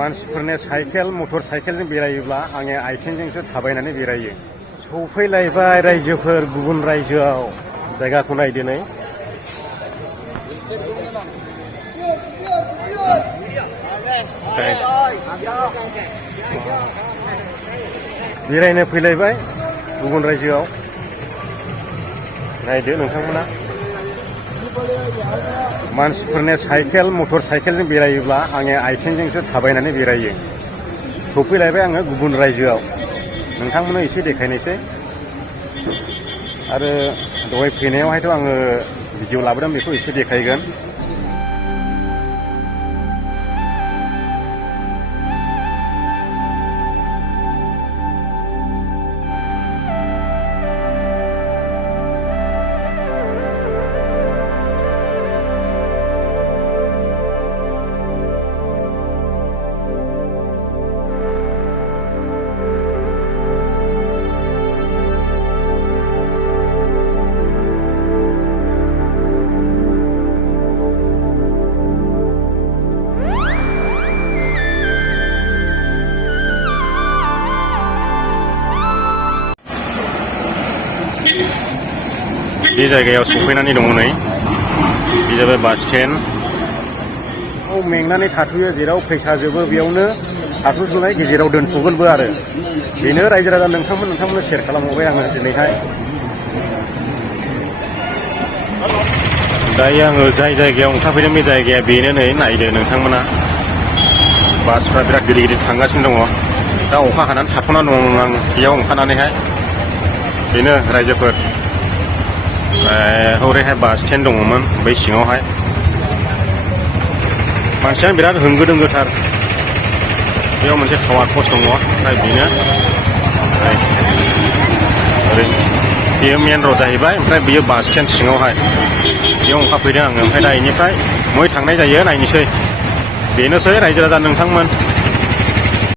मानसिफोरनो cycle motor साइकेलजों बेरायोब्ला आङो आथिंजोंसो थाबायनानै बेरायो। सफैलायबाय रायजोफोर गुबुन रायजोआव। जायगाखौ नायदो नै। बेरायनो फैलायबाय गुबुन रायजोआव। नायदो नोंथांमोना। मानसिफोरनो साइकेल मटर साइकेलजों बेरायोब्ला आङो आथिंजोंसो थाबायनानै बेरायो। सफैलायबाय आङो गुबुन रायजोआव। नोंथांमोननो एसे देखायनोसै। आरो दहाय फैनायावहायथ' आङो भिडिअ लाबोदों, बेखौ एसे देखायगोन। बे जायगायाव सफैनानै दङ नै। बे जाबाय बास स्टेन्ड। मेंनानै थाथ'यो, जेराव फैसा जोबो बेयावनो थाथ'जुनाय, गेजेराव दोनथ'गोनबो आरो। बेनो रायजो राजा नोंथांमोननो शेयार खालामहरबाय आङो दिनैहाय। दायो आङो जाय जायगायाव ओंखारफैदों बे जायगाया बेनो नै। नायदो नोंथांमोना। बासफ्रा बिराद गिदिर गिदिर थांगासिनो दङ। दा अखा हानानै थाथ'ना दङ आं बेयाव ओंखारनानैहाय। बेनो रायजोफोर। हरैहाय बास स्टेन्ड दङमोन बै सिङावहाय। मानसियानो बिराद होंगो दोंगोथार। बेयाव मोनसे टावार पस्ट दङ। ओमफ्राय बेनो ओरै बेयो मेन रड जाहैबाय। ओमफ्राय बेयो बास स्टेन्ड सिङावहाय। बेयाव ओंखारफैदों आङो। ओमफ्राय दा बेनिफ्राय बबेहाय थांनाय जायो नायनोसै। बेनोसै रायजो राजा नोंथांमोन।